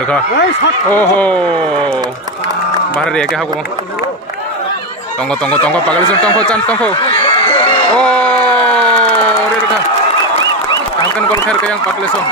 Rekha. Oh. Bahar dia ke aku. Tonggo pagal sun tonggo chan tonggo. Oh, Rekha. Akan gol khair ke yang pagal sun.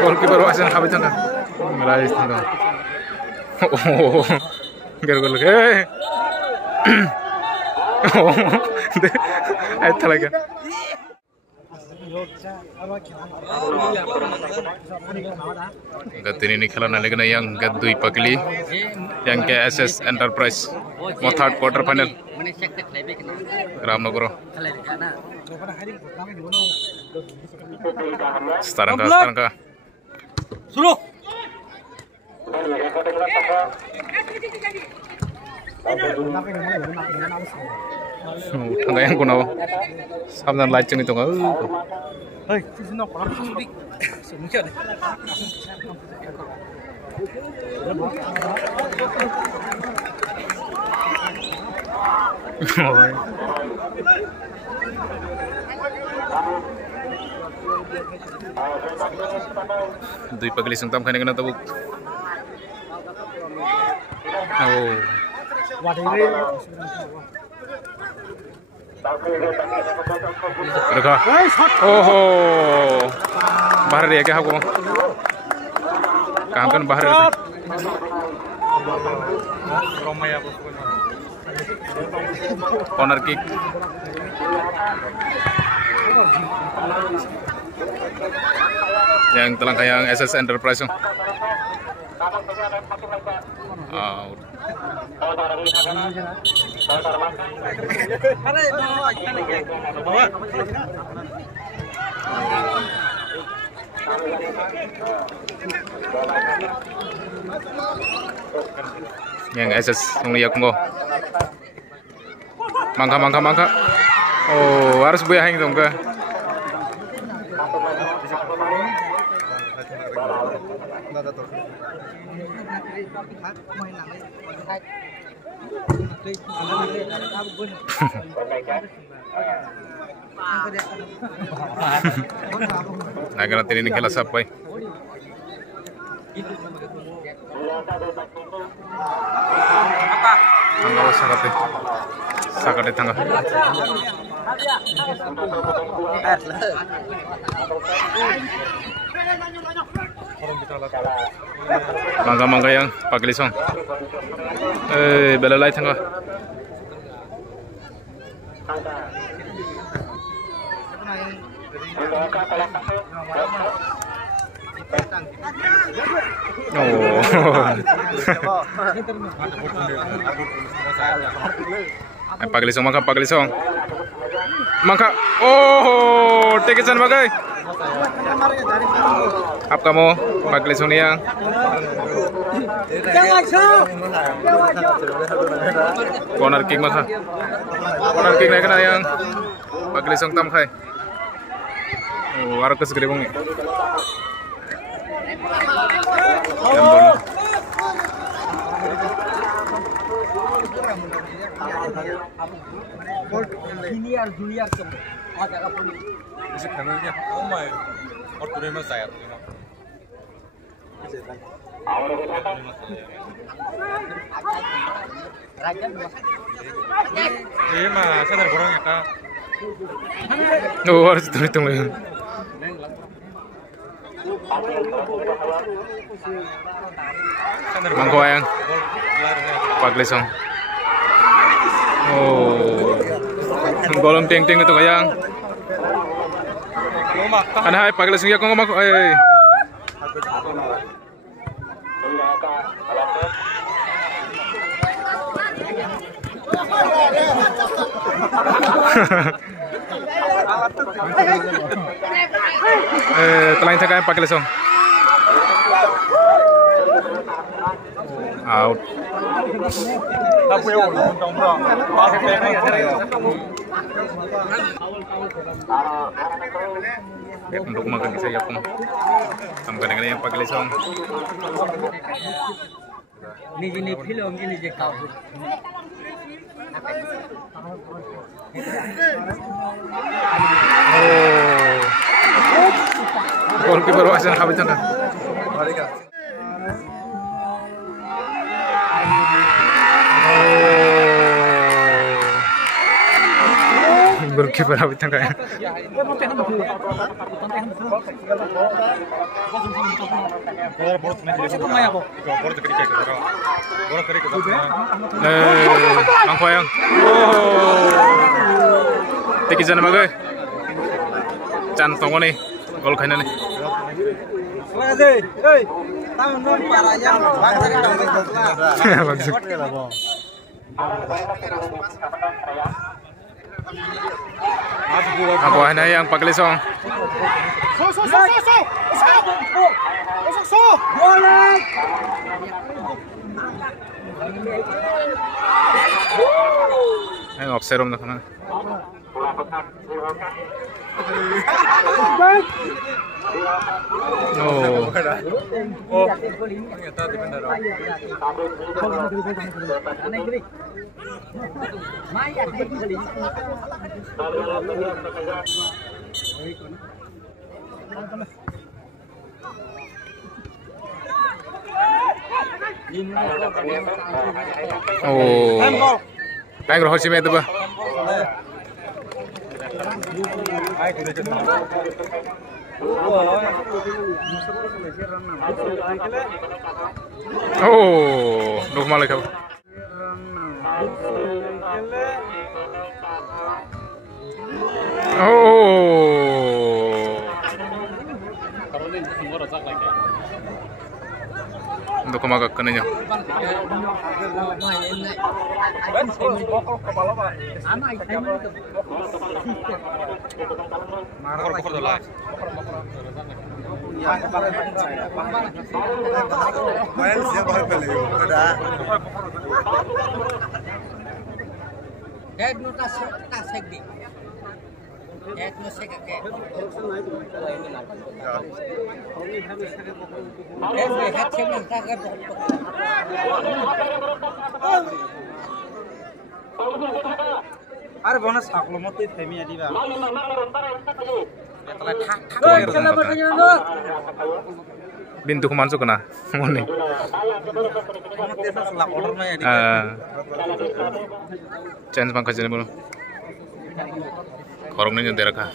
Goalkeeper wasan habis tangga. Mulai tangga. Oh, gol ke. Oh, ay talaga. Gatin ini खेला नाले कना yang gadui pakli yang ke SS Enterprise mau third quarter final Ramnagoro sekarang ka suruh Tangga yang kuno sabdan light ceng itu nggak hei sini apa sudi semua deh Dui pagli sungtam kane kana tabuk oh Rekha. Oh, bahar dia ke aku. Kan bahar itu. Corner kick. Yang telangkah yang SS Enterprise. Out. Yang SS ngeliat kok. Mangka. Oh, harus bayang dong ke. Nah, nanti ini kelas apa? Tanggal sakate tanggal. Mangga yang pakai lisong. Belalai tanggal. Oh. Paglisong mangka. Oh, tekesan bagai. Apa kamu paglisong yang? Corner kick maka. Corner kick naik yang paglisong tam kai. Oh, arah kesegede bungi. Junior ada apa nih? Bisa kanannya. Oh my. Order mas saya. Mas, sadar borong ya kak. Oh, harus hitung lagi. Mangko yang paglisong. Oh, golong ting itu kayang. Kan hai paglisong ya kong mak. Telain thakay paglisong. Out. Untuk makan saya pun tambah dengan yang paglisong. Ini film ini je kau. Goalkeeper wasan habis sana. Goalkeeper habis sana. Mang Khoyang. Teki jana bagai. Chan tongo nih. Gol kayaknya nih. Ang buhay na yang paglisong. Ay, observe na kana. Oh. Oh. Baik roh sih itu bah. Oh, duh malah kau. Oh. Untuk kemagak kananya. अरे bonus aku mau tuh temi adi ba. Bintu kemansu kena, ngone. Chance bang kajian belum. Korongnya nyantai raka,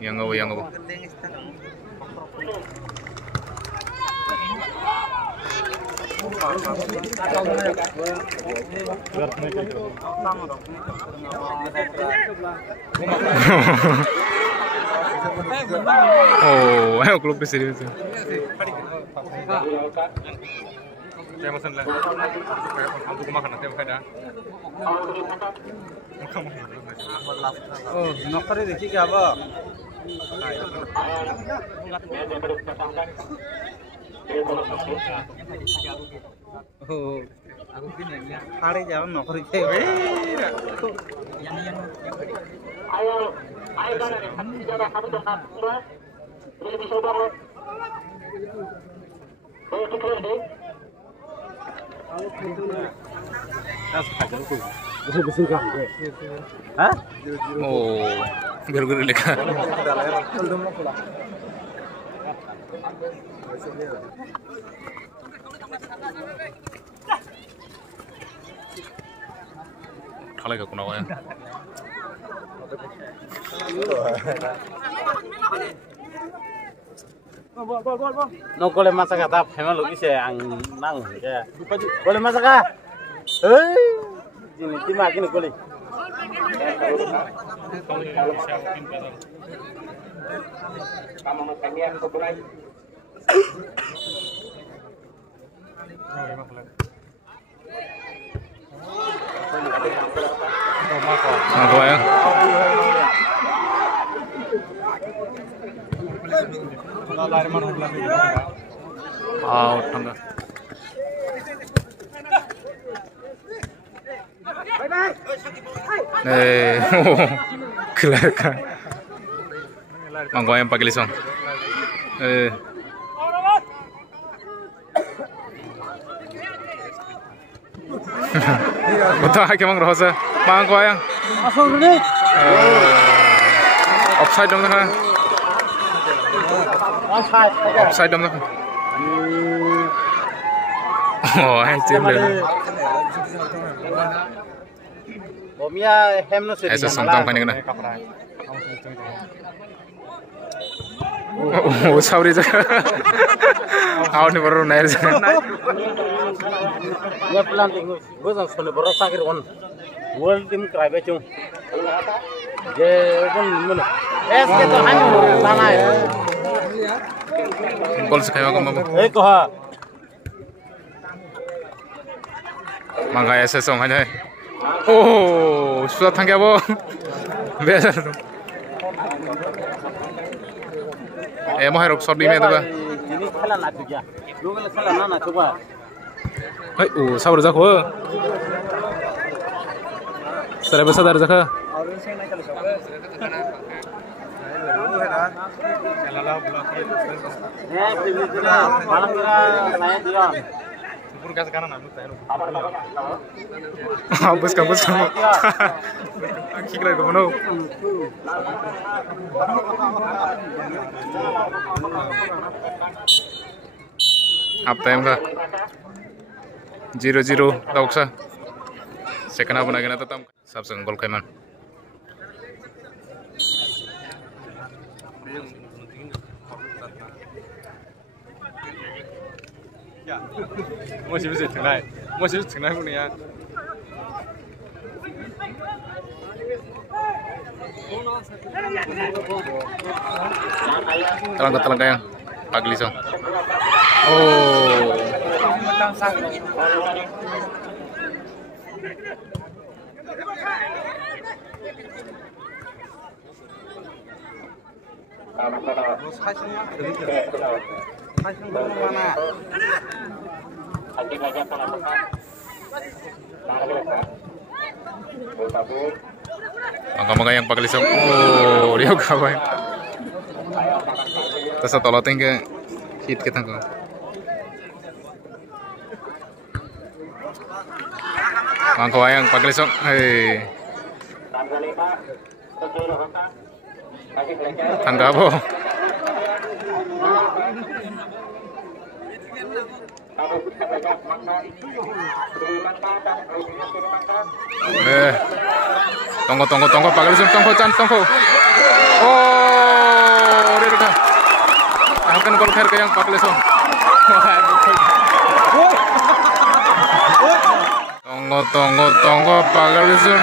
yang ngau. Oh, ayo klub serius. Saya pesan lah. Untuk makan nanti ada. Oh, nokari dekhi kya ba? Oh, aku pun yang hari jalan nokari ke. Oh, gara-gara leka. Kalau gak kunawa ya. No boleh masak atap, emang lu bisa ang nang ya. Boleh masak ah? Ini timah gini boleh. Apa ya? Tangga. Kelar kan. Mangko yang pakai lisong. Betul, kemang rosa. Mangko yang. Masuk ini. Offside dong kan? Offside. Offside dong kan? Oh, anjir deh. Omnya hemno sih. Esa songtong kan kena. Oh, sorry jaga. Aw ni baru naik. Ya pelanting, gue langsung baru sakit on. World team cry becung. Je pun mana? Kita hanya sana ya. Gol sekali aku mau. Koha. Mangga esa song hanya. Oh, sudah tangga bo. Biasa. Mau herok shot di mana tuh? Ini kalah nak juga. Lu kalau kalah nak coba. Sabar jago. Serai besar dari jaga. Malam kira saya dia. Hapus kamu. Kiklah kamu no. Half time ka 0-0 dauksa. Second half na tatam sabsang gol kaiman. Ya, masih bisa tengah pun ya. Telang yang pagli so. Oh. Mangga yang pagli so. Oh, dia kawan. Terus toloting ke hit kita ko. Mangga yang pagli so. Hey. Tangga po. Tunggu pagli so tunggu. Oh, dia dah. Akan gol khair ke yang pagli so. Tunggu pagli so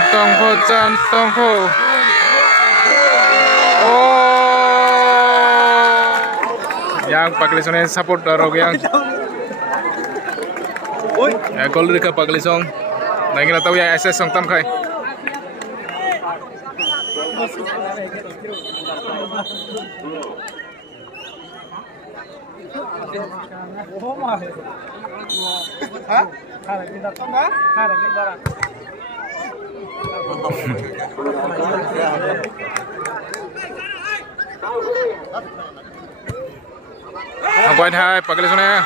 tunggu. Yang pagli so ne support daro yang. Gol dekha pagli so. Naik na tahu ya SS song tam khai. Poin hai pagli so ne.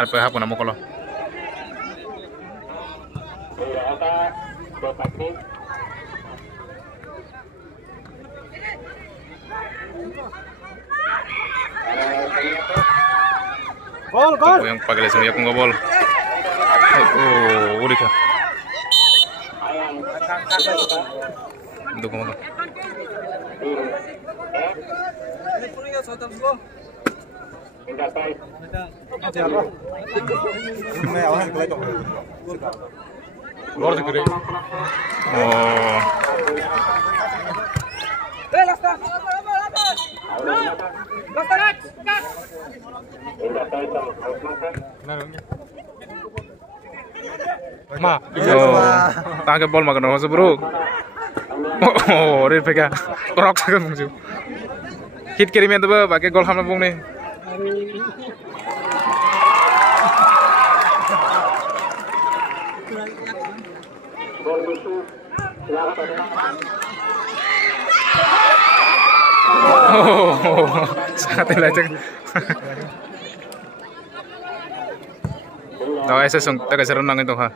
Apa hapon amo kolo. Gol. Yang pagli so ya kung gol. Oh, udah ka. Dukung mo. Gol segede. Oh. Ma, tangke bol makan masuk bro. Oh, red peka. Korok sakan muncul. Hit kirimin tuh, pakai gol hamna bung nih. Oh, sangat lecek. Tahu saya sung tak kasih renang itu ha.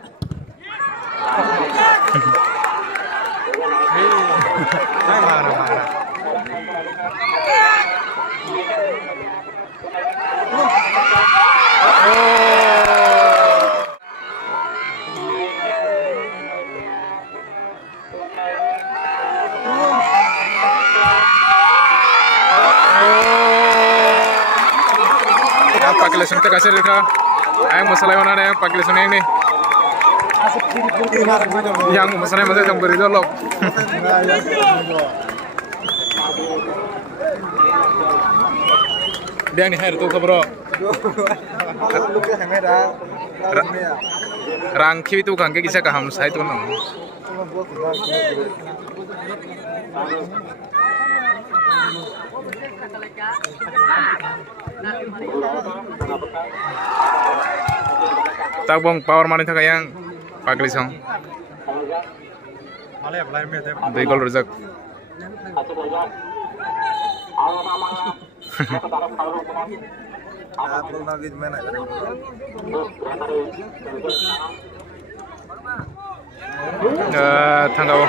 Yang pakai lesung tak kasih reka. Ayam masalah mana yang pakai lesung ini? Yang masalah masih yang beri dolok. Dia ni hari tu bro. Rangki itu kan kisah kaham saya tu nang. Tak bong power mana tak yang pakai lesung. Dua gol rejak. Tangga wo.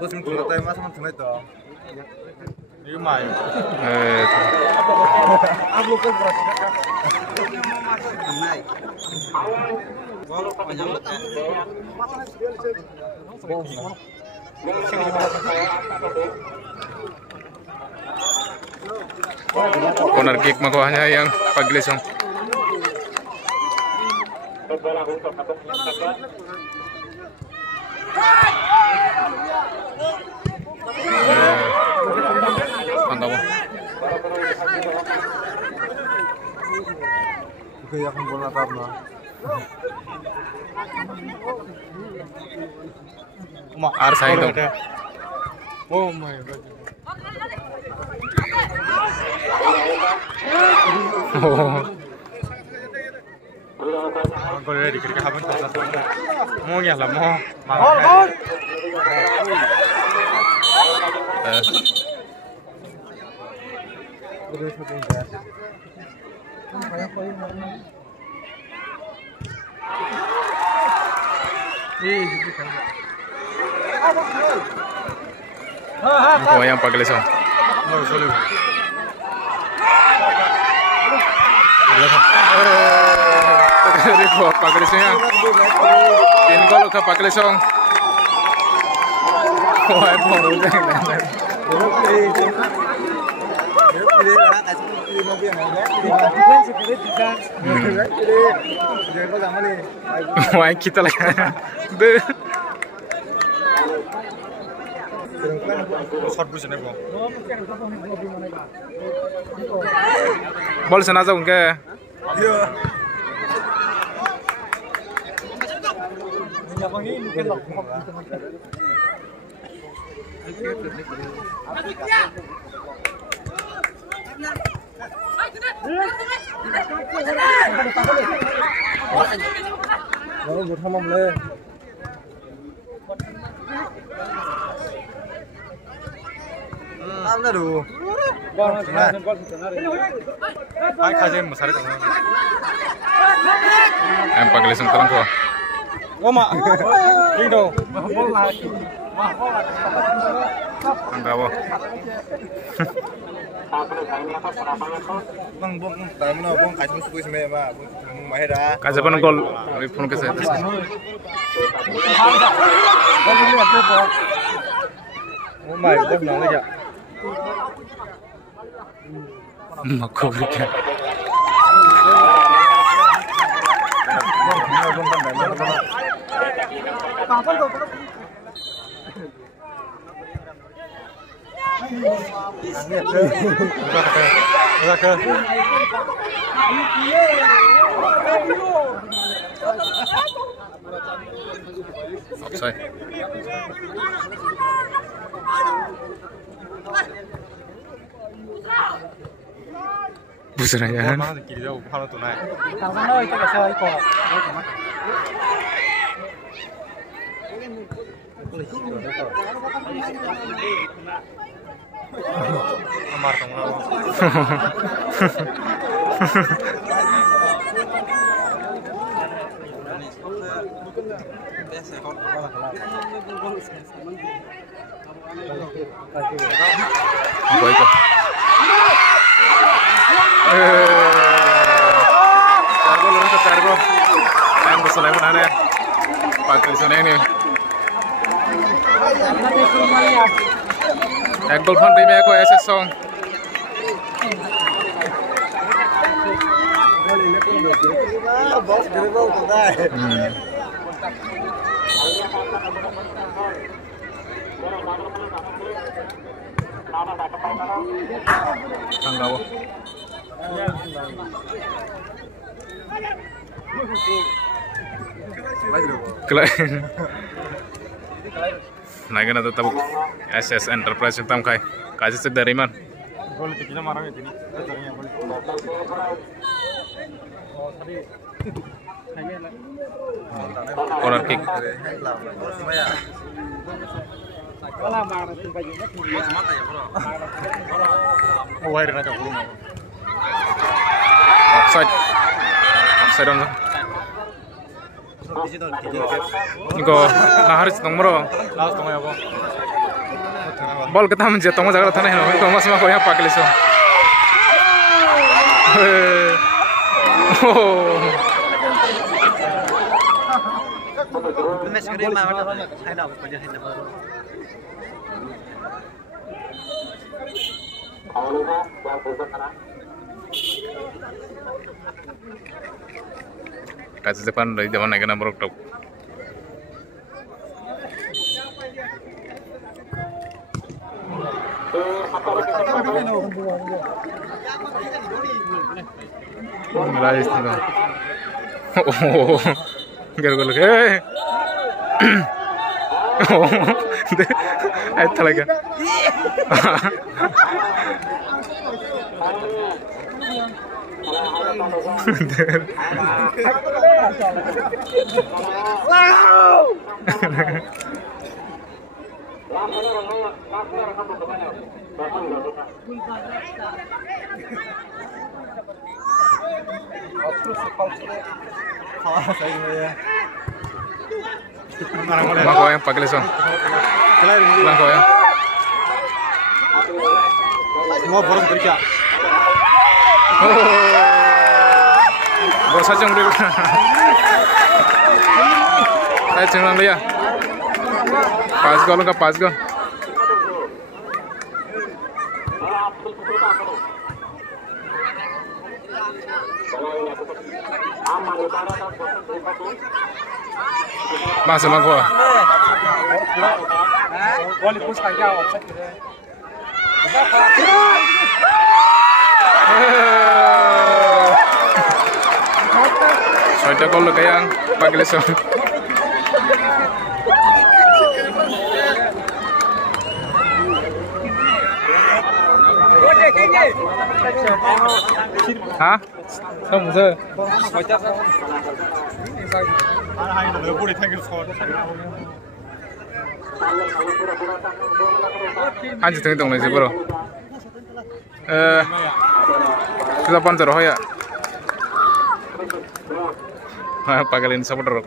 Bos minta tayo mas man tunay to. Ini mayo. Aku kan berasa. Tunay. Walau panjang betul. Corner kick makuhanya yang pakai lesung. Tanggaw. Kaya akong bola karna. Arsa itu. Oh my god. Kalau dari kiri kapan satu. Mau ya lah mau. Oh yang pakai lesung. Ribu pakai lesungnya. Ini kalau ke pakai lesung. Wah, mau wah kita lagi. Boleh senasa enggak? Anda dulu. Ay kaje masari to. Ayam pakai lesung terang gua. Goma. Indo. Tanggaw. Bang tayo mo na bang kahit mo sukuis may ma mahira. Kasi pa ng gol, phone kasi. Oh my god, na lagi. Makobri ka. Offside. Bukan aja. Kiri jauh, halo tuh naik. Amar tong. Boy ko. Cargo. Ayan, gusto lang mo na yan. Pagkaliso na yun eh. Ek goal fan rime ko SS song. Tanggaw. Naik na tabuk SS Enterprise yung tam kai kasi sa dariman. Gol itu kita marah itu nih. Corner kick. Offside. Offside on. Igo naharis nomor. Laos tengah apa? Ball kita menjadi tengah jaga tanah ini. Itu mas mak yang pakai liso. Kasih depan dari zaman naik nomor top. Guys, itu. Oh, gol. Oh, itu lagi. Mako yang pakai lesong. Langkau ya. Semua borong kerja. Bos saja ngurus. Saya cengang dia. Pas gol enggak pas gol. Masuk mangko. Gol itu saja offset gitu. Soalnya kalau kayak pakai lesong. Hah? Không giờ. Anjir tengah tengah sih bro. Kita pancar ya. Pagalin sa motor.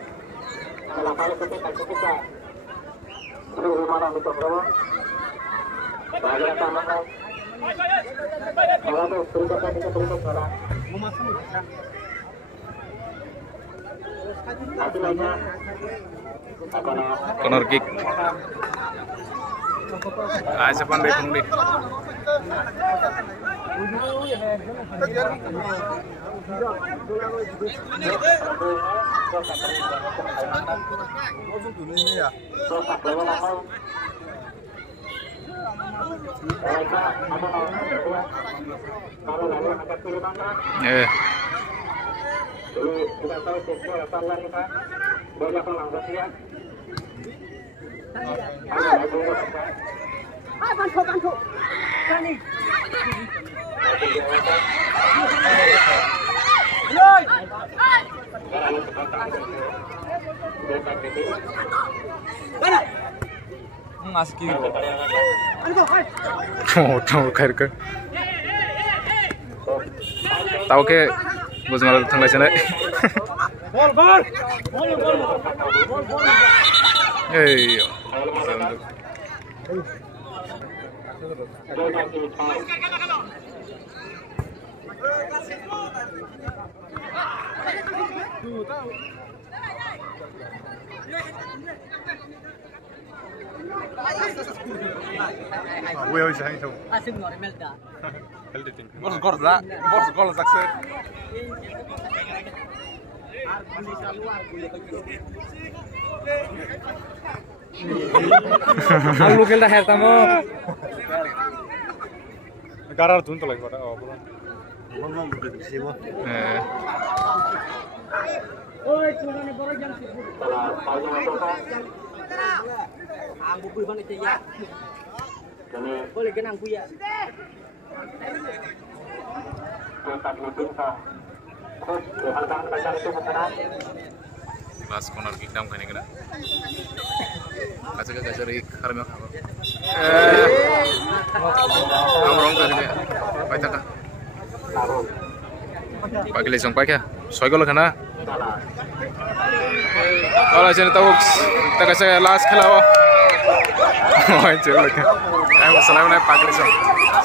Corner kick. Aja pandai pungli. Ngasih kiri. Oh, kayak Tahu ke bujmal thanglai sene. Hey. Gue harus hang itu. Asyik ngorek melda. Bos gorda, bos gol sakse. Ang lokal dah herta mo. Garar dhun to lagba oh bola. Ang bubuy mana caya. Boleh genang kuya. Last corner kick down kene kena. Kaca gajar ik harme khabo. Amrong kari me. Paita ka. Pagile song paikha. 6 gol khana. Ola jene tabuk. Ta kaca last khelawa. Oi chelo ka. Am salam na pagile song.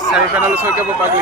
Semi final 6 ke pagile